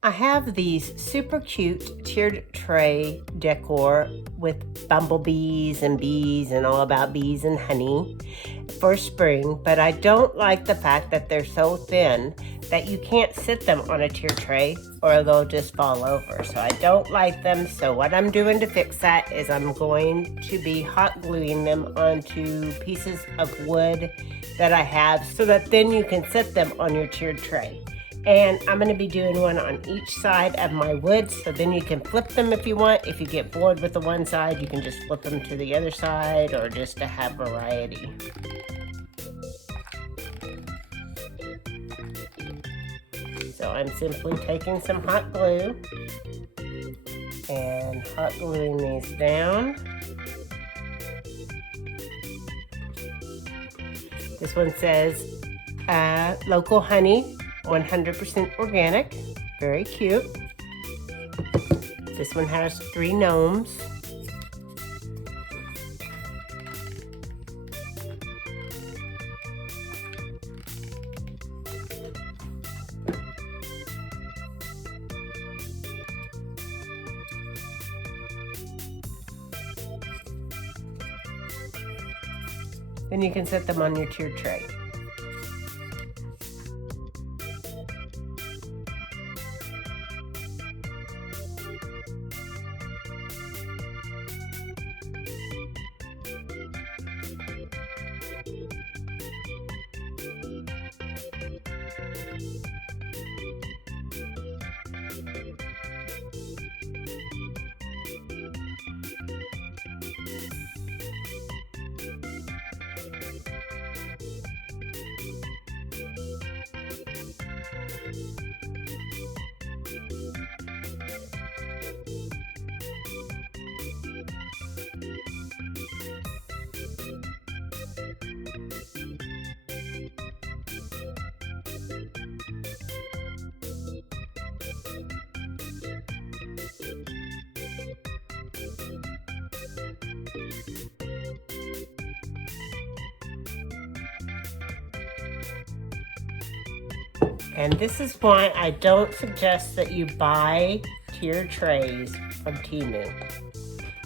I have these super cute tiered tray decor with bumblebees and bees and all about bees and honey for spring, but I don't like the fact that they're so thin that you can't sit them on a tier tray or they'll just fall over. So I don't like them. So what I'm doing to fix that is I'm going to be hot gluing them onto pieces of wood that I have so that then you can sit them on your tiered tray. And I'm going to be doing one on each side of my wood, so then you can flip them if you want. If you get bored with the one side, you can just flip them to the other side, or just to have variety. So I'm simply taking some hot glue and hot gluing these down. This one says local honey, 100% organic, very cute. This one has 3 gnomes. Then you can set them on your tiered tray. And this is why I don't suggest that you buy tiered trays from Temu,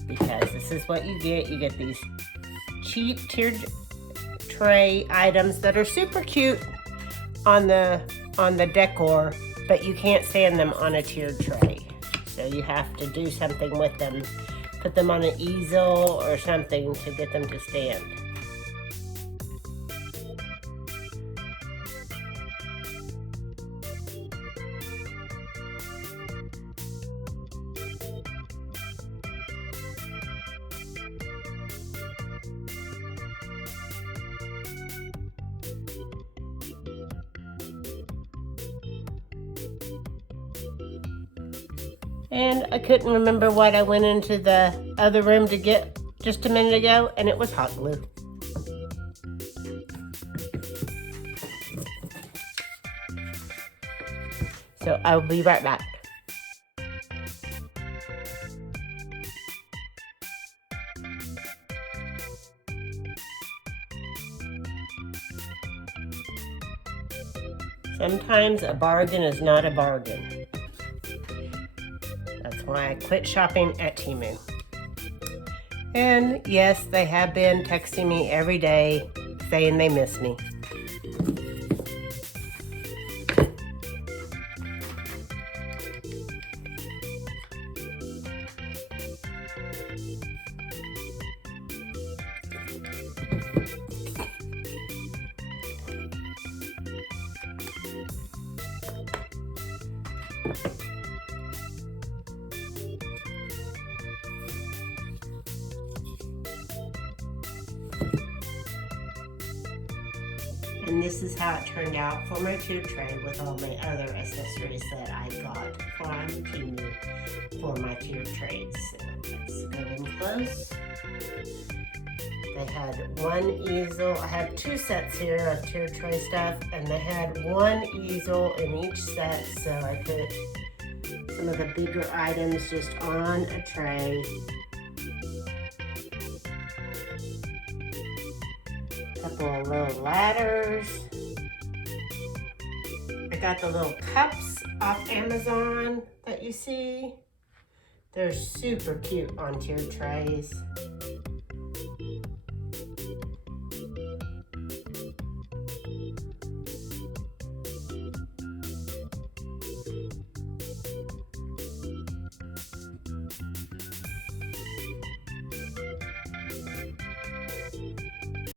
because this is what you get. You get these cheap tiered tray items that are super cute on the decor, but you can't stand them on a tiered tray. So you have to do something with them, put them on an easel or something to get them to stand. And I couldn't remember what I went into the other room to get just a minute ago, and it was hot glue. So I'll be right back. Sometimes a bargain is not a bargain. That's why I quit shopping at Temu. And yes, they have been texting me every day saying they miss me. And this is how it turned out for my tube tray with all my other accessories that I got from Temu for my tube trays. So let's go in close. They had one easel. I have 2 sets here of tiered tray stuff, and they had 1 easel in each set, so I put some of the bigger items just on a tray. Couple of little ladders. I got the little cups off Amazon that you see. They're super cute on tiered trays.